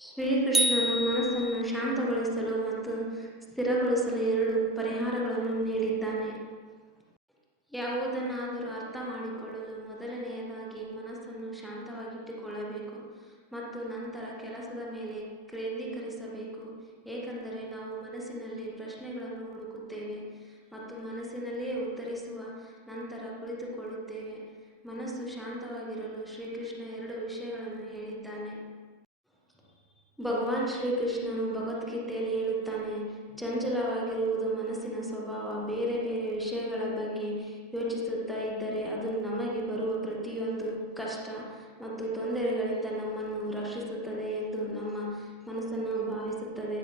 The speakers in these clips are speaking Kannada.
ಶ್ರೀಕೃಷ್ಣನು ಮನಸ್ಸನ್ನು ಶಾಂತಗೊಳಿಸಲು ಮತ್ತು ಸ್ಥಿರಗೊಳಿಸಲು 2 ಪರಿಹಾರಗಳನ್ನು ನೀಡಿದ್ದಾನೆ. ಯಾವುದನ್ನಾದರೂ ಅರ್ಥ ಮಾಡಿಕೊಳ್ಳಲು ಮೊದಲನೆಯದಾಗಿ ಮನಸ್ಸನ್ನು ಶಾಂತವಾಗಿಟ್ಟುಕೊಳ್ಳಬೇಕು ಮತ್ತು ನಂತರ ಕೆಲಸದ ಮೇಲೆ ಕೇಂದ್ರೀಕರಿಸಬೇಕು. ಏಕೆಂದರೆ ನಾವು ಮನಸ್ಸಿನಲ್ಲಿ ಪ್ರಶ್ನೆಗಳನ್ನು ಹುಡುಕುತ್ತೇವೆ ಮತ್ತು ಮನಸ್ಸಿನಲ್ಲಿಯೇ ಉತ್ತರಿಸುವ ನಂತರ ಕುಳಿತುಕೊಳ್ಳುತ್ತೇವೆ. ಮನಸ್ಸು ಶಾಂತವಾಗಿರಲು ಶ್ರೀಕೃಷ್ಣ 2 ವಿಷಯಗಳನ್ನು ಹೇಳಿದ್ದಾನೆ. ಭಗವಾನ್ ಶ್ರೀಕೃಷ್ಣನು ಭಗವದ್ಗೀತೆಯಲ್ಲಿ ಹೇಳುತ್ತಾನೆ, ಚಂಚಲವಾಗಿರುವುದು ಮನಸ್ಸಿನ ಸ್ವಭಾವ. ಬೇರೆ ಬೇರೆ ವಿಷಯಗಳ ಬಗ್ಗೆ ಯೋಚಿಸುತ್ತಾ ಇದ್ದರೆ ಅದು ನಮಗೆ ಬರುವ ಪ್ರತಿಯೊಂದು ಕಷ್ಟ ಮತ್ತು ತೊಂದರೆಗಳಿಂದ ನಮ್ಮನ್ನು ರಕ್ಷಿಸುತ್ತದೆ ಎಂದು ನಮ್ಮ ಮನಸ್ಸನ್ನು ಭಾವಿಸುತ್ತದೆ.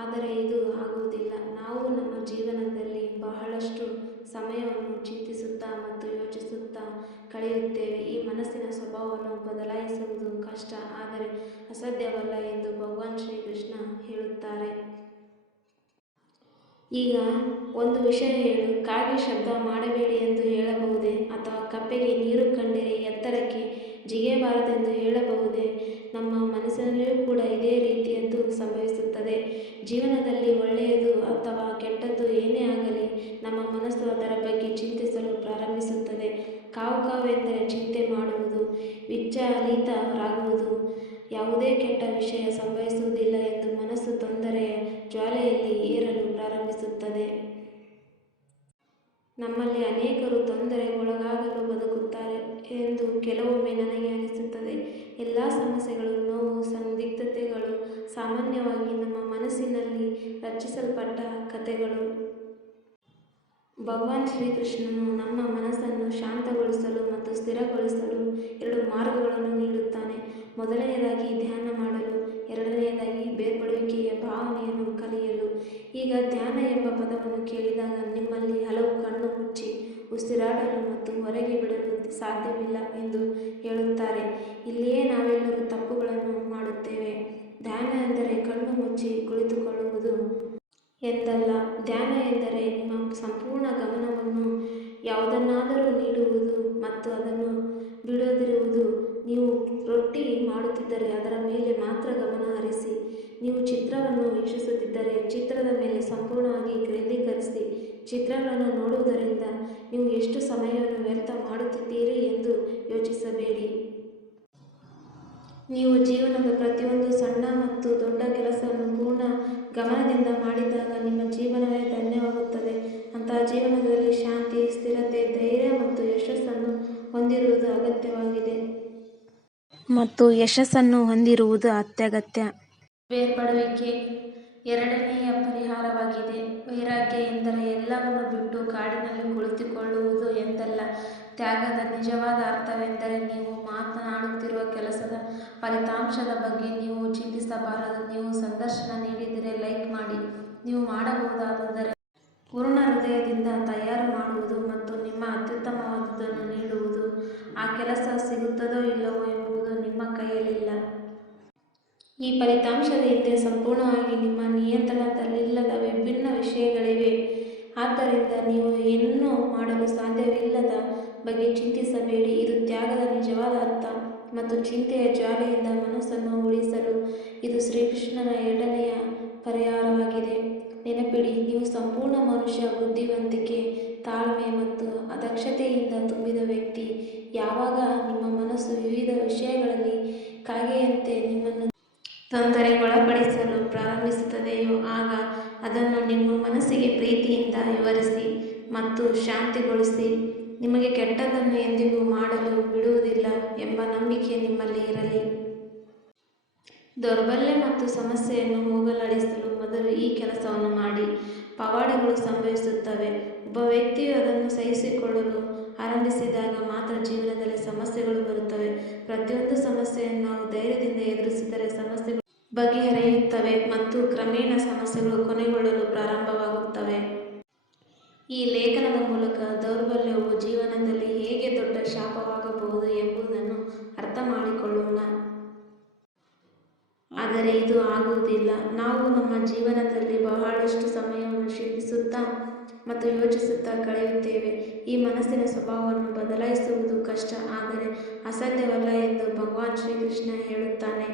ಆದರೆ ಇದು ಆಗುವುದಿಲ್ಲ. ನಾವು ನಮ್ಮ ಜೀವನದಲ್ಲಿ ಬಹಳಷ್ಟು ಸಮಯವನ್ನು ಚಿಂತಿಸುತ್ತಾ ಮತ್ತು ಯೋಚಿಸುತ್ತಾ ಕಳೆಯುತ್ತೇವೆ. ಈ ಮನಸ್ಸಿನ ಸ್ವಭಾವವನ್ನು ಬದಲಾಯಿಸುವುದು ಕಷ್ಟ, ಆದರೆ ಅಸಾಧ್ಯವಲ್ಲ ಎಂದು ಭಗವಾನ್ ಶ್ರೀಕೃಷ್ಣ ಹೇಳುತ್ತಾರೆ. ಈಗ ಒಂದು ವಿಷಯ ಹೇಳು, ಕಾಗೆ ಶಬ್ದ ಮಾಡಬೇಡಿ ಎಂದು ಹೇಳಬಹುದೇ? ಅಥವಾ ಕಪ್ಪೆಗೆ ನೀರು ಕಂಡರೆ ಎತ್ತರಕ್ಕೆ ಜಿಗಿಯಬಾರದೆಂದು ಹೇಳಬಹುದೇ? ನಮ್ಮ ಮನಸ್ಸಿನಲ್ಲಿಯೂ ಕೂಡ ಇದೇ ರೀತಿಯದ್ದು ಸಂಭವಿಸುತ್ತದೆ. ಜೀವನದಲ್ಲಿ ಒಳ್ಳೆಯದು ಅಥವಾ ಕೆಟ್ಟದ್ದು ಏನೇ ಆಗಲಿ, ನಮ್ಮ ಮನಸ್ಸು ಅದರ ಬಗ್ಗೆ ಚಿಂತಿಸಲು ಪ್ರಾರಂಭಿಸುತ್ತದೆ. ಕಾವು ಕಾವು ಎಂದರೆ ಚಿಂತೆ ಮಾಡುವುದು, ವಿಚಲಿತರಾಗುವುದು. ಯಾವುದೇ ಕೆಟ್ಟ ವಿಷಯ ಸಂಭವಿಸುವುದಿಲ್ಲ ಎಂದು ಮನಸ್ಸು ತೊಂದರೆಯ ಜ್ವಾಲೆಯಲ್ಲಿ ಏರಲು ಪ್ರಾರಂಭಿಸುತ್ತದೆ. ನಮ್ಮಲ್ಲಿ ಅನೇಕರು ತೊಂದರೆಗೆ ಒಳಗಾಗಲು ಬದುಕುತ್ತಾರೆ ಎಂದು ಕೆಲವೊಮ್ಮೆ ನನಗೆ ಅನಿಸುತ್ತದೆ. ಎಲ್ಲ ಸಮಸ್ಯೆಗಳು, ನೋವು, ಸಂದಿಗ್ಧತೆಗಳು ಸಾಮಾನ್ಯವಾಗಿ ನಮ್ಮ ಮನಸ್ಸಿನಲ್ಲಿ ರಚಿಸಲ್ಪಟ್ಟ ಕಥೆಗಳು. ಭಗವಾನ್ ಶ್ರೀಕೃಷ್ಣನು ನಮ್ಮ ಮನಸ್ಸನ್ನು ಶಾಂತಗೊಳಿಸಲು ಮತ್ತು ಸ್ಥಿರಗೊಳಿಸಲು 2 ಮಾರ್ಗಗಳನ್ನು ನೀಡುತ್ತಾನೆ. ಮೊದಲನೆಯದಾಗಿ ಧ್ಯಾನ ಮಾಡಲು, ಎರಡನೆಯದಾಗಿ ಬೇರ್ಪಡುವಿಕೆಯ ಭಾವನೆಯನ್ನು ಕಲಿಯಲು. ಈಗ ಧ್ಯಾನ ಎಂಬ ಪದವನ್ನು ಕೇಳಿದಾಗ ನಿಮ್ಮಲ್ಲಿ ಹಲವು ಕಣ್ಣು ಮುಚ್ಚಿ ಉಸಿರಾಡಲು ಮತ್ತು ಹೊರಗೆ ಬಿಡಲು ಸಾಧ್ಯವಿಲ್ಲ ಎಂದು ಹೇಳುತ್ತಾರೆ. ಇಲ್ಲಿಯೇ ನಾವೆಲ್ಲರೂ ತಪ್ಪುಗಳನ್ನು ಮಾಡುತ್ತೇವೆ. ಧ್ಯಾನ ಎಂದರೆ ಕಣ್ಣು ಮುಚ್ಚಿ ಕುಳಿತುಕೊಳ್ಳುವುದು ಎಂದಲ್ಲ. ಧ್ಯಾನ ಎಂದರೆ ನಿಮ್ಮ ಸಂಪೂರ್ಣ ಗಮನವನ್ನು ಯಾವುದನ್ನಾದರೂ ನೀಡುವುದು ಮತ್ತು ಅದನ್ನು ಬಿಡದಿರುವುದು. ನೀವು ರೊಟ್ಟಿ ಮಾಡುತ್ತಿದ್ದರೆ ಅದರ ಮೇಲೆ ಮಾತ್ರ ಗಮನ ಹರಿಸಿ. ನೀವು ಚಿತ್ರವನ್ನು ವೀಕ್ಷಿಸುತ್ತಿದ್ದರೆ ಚಿತ್ರದ ಮೇಲೆ ಸಂಪೂರ್ಣವಾಗಿ ಕೇಂದ್ರೀಕರಿಸಿ. ಚಿತ್ರಗಳನ್ನು ನೋಡುವುದರಿಂದ ನೀವು ಎಷ್ಟು ಸಮಯವನ್ನು ವ್ಯರ್ಥ ಮಾಡುತ್ತಿದ್ದೀರಿ ಎಂದು ಯೋಚಿಸಬೇಡಿ. ನೀವು ಜೀವನದ ಪ್ರತಿಯೊಂದು ಸಣ್ಣ ಮತ್ತು ದೊಡ್ಡ ಕೆಲಸವನ್ನು ಪೂರ್ಣ ಗಮನದಿಂದ ಮಾಡಿದಾಗ ನಿಮ್ಮ ಜೀವನವೇ ಧನ್ಯವಾಗುತ್ತದೆ. ಅಂತಹ ಜೀವನದಲ್ಲಿ ಶಾಂತಿ, ಸ್ಥಿರತೆ, ಧೈರ್ಯ ಮತ್ತು ಯಶಸ್ಸನ್ನು ಹೊಂದಿರುವುದು ಅಗತ್ಯವಾಗಿದೆ. ಮತ್ತು ಯಶಸ್ಸನ್ನು ಹೊಂದಿರುವುದು ಅತ್ಯಗತ್ಯ. ಬೇರ್ಪಡುವಿಕೆ ಎರಡನೆಯ ಪರಿಹಾರವಾಗಿದೆ. ವೈರಾಗ್ಯ ಎಂದರೆ ಎಲ್ಲವನ್ನೂ ಬಿಟ್ಟು ಕಾಡಿನಲ್ಲಿ ಕುಳಿತುಕೊಳ್ಳುವುದು ಎಂದಲ್ಲ. ತ್ಯಾಗದ ನಿಜವಾದ ಅರ್ಥವೆಂದರೆ ನೀವು ಮಾಡುತ್ತಿರುವ ಕೆಲಸದ ಫಲಿತಾಂಶದ ಬಗ್ಗೆ ನೀವು ಚಿಂತಿಸಬಾರದು. ನೀವು ಸಂದರ್ಶನ ನೀಡಿದರೆ ಲೈಕ್ ಮಾಡಿ. ನೀವು ಮಾಡಬಹುದಾದರೆ ಪೂರ್ಣ ಹೃದಯದಿಂದ ತಯಾರು ಮಾಡುವುದು ಮತ್ತು ನಿಮ್ಮ ಅತ್ಯುತ್ತಮವಾದುದನ್ನು ನೀಡುವುದು. ಆ ಕೆಲಸ ಸಿಗುತ್ತದೋ ಇಲ್ಲವೋ ಎಂಬುದು ನಿಮ್ಮ ಕೈಯಲ್ಲಿಲ್ಲ. ಈ ಫಲಿತಾಂಶದ ಹಿಂದೆ ಸಂಪೂರ್ಣವಾಗಿ ನಿಮ್ಮ ನಿಯಂತ್ರಣದಲ್ಲಿಲ್ಲದ ವಿಭಿನ್ನ ವಿಷಯಗಳಿವೆ. ಆದ್ದರಿಂದ ನೀವು ಏನನ್ನೂ ಮಾಡಲು ಸಾಧ್ಯವಿಲ್ಲದ ಬಗ್ಗೆ ಚಿಂತಿಸಬೇಡಿ. ಇದು ತ್ಯಾಗದ ನಿಜವಾದ ಅರ್ಥ ಮತ್ತು ಚಿಂತೆಯ ಜ್ವಾಲೆಯಿಂದ ಮನಸ್ಸನ್ನು ಉಳಿಸಲು ಇದು ಶ್ರೀಕೃಷ್ಣನ 2ನೆಯ ಪರಿಹಾರವಾಗಿದೆ. ನೆನಪಿಡಿ, ನೀವು ಸಂಪೂರ್ಣ ಮನುಷ್ಯ. ಬುದ್ಧಿವಂತಿಕೆ, ತಾಳ್ಮೆ ಮತ್ತು ಅದಕ್ಷತೆಯಿಂದ ತುಂಬಿದ ವ್ಯಕ್ತಿ. ಯಾವಾಗ ನಿಮ್ಮ ಮನಸ್ಸು ವಿವಿಧ ವಿಷಯಗಳಲ್ಲಿ ಕಾಗೆಯಂತೆ ನಿಮ್ಮನ್ನು ತೊಂದರೆಗೊಳಪಡಿಸಲು ಪ್ರಾರಂಭಿಸುತ್ತದೆಯೋ ಆಗ ಅದನ್ನು ನಿಮ್ಮ ಮನಸ್ಸಿಗೆ ಪ್ರೀತಿಯಿಂದ ವಿವರಿಸಿ ಮತ್ತು ಶಾಂತಿಗೊಳಿಸಿ. ನಿಮಗೆ ಕೆಟ್ಟದ್ದನ್ನು ಎಂದಿಗೂ ಮಾಡಲು ಬಿಡುವುದಿಲ್ಲ ಎಂಬ ನಂಬಿಕೆ ನಿಮ್ಮಲ್ಲಿ ಇರಲಿ. ದೌರ್ಬಲ್ಯ ಮತ್ತು ಸಮಸ್ಯೆಯನ್ನು ಹೋಗಲಾಡಿಸಲು ಮೊದಲು ಈ ಕೆಲಸವನ್ನು ಮಾಡಿ. ಪವಾಡಗಳು ಸಂಭವಿಸುತ್ತವೆ. ಒಬ್ಬ ವ್ಯಕ್ತಿಯು ಅದನ್ನು ಸಹಿಸಿಕೊಳ್ಳಲು ಆರಂಭಿಸಿದಾಗ ಮಾತ್ರ ಜೀವನದಲ್ಲಿ ಸಮಸ್ಯೆಗಳು ಬರುತ್ತವೆ. ಪ್ರತಿಯೊಂದು ಸಮಸ್ಯೆಯನ್ನು ನಾವು ಧೈರ್ಯದಿಂದ ಎದುರಿಸಿದರೆ ಸಮಸ್ಯೆಗಳು ಬಗೆಹರಿಯುತ್ತವೆ ಮತ್ತು ಕ್ರಮೇಣ ಸಮಸ್ಯೆಗಳು ಕೊನೆಗೊಳ್ಳಲು ಪ್ರಾರಂಭವಾಗುತ್ತವೆ. ಈ ಲೇಖನದ ಮೂಲಕ ದೌರ್ಬಲ್ಯವು ಜೀವನದಲ್ಲಿ ಹೇಗೆ ದೊಡ್ಡ ಶಾಪವಾಗಬಹುದು ಎಂಬುದನ್ನು ಅರ್ಥ ಮಾಡಿಕೊಳ್ಳೋಣ. ಆದರೆ ಇದು ಆಗುವುದಿಲ್ಲ. ನಾವು ನಮ್ಮ ಜೀವನದಲ್ಲಿ ಬಹಳಷ್ಟು ಸಮಯವನ್ನು ಚಿಂತಿಸುತ್ತಾ ಮತ್ತು ಯೋಚಿಸುತ್ತಾ ಕಳೆಯುತ್ತೇವೆ. ಈ ಮನಸ್ಸಿನ ಸ್ವಭಾವವನ್ನು ಬದಲಾಯಿಸುವುದು ಕಷ್ಟ, ಆದರೆ ಅಸಾಧ್ಯವಲ್ಲ ಎಂದು ಭಗವಾನ್ ಶ್ರೀಕೃಷ್ಣ ಹೇಳುತ್ತಾನೆ.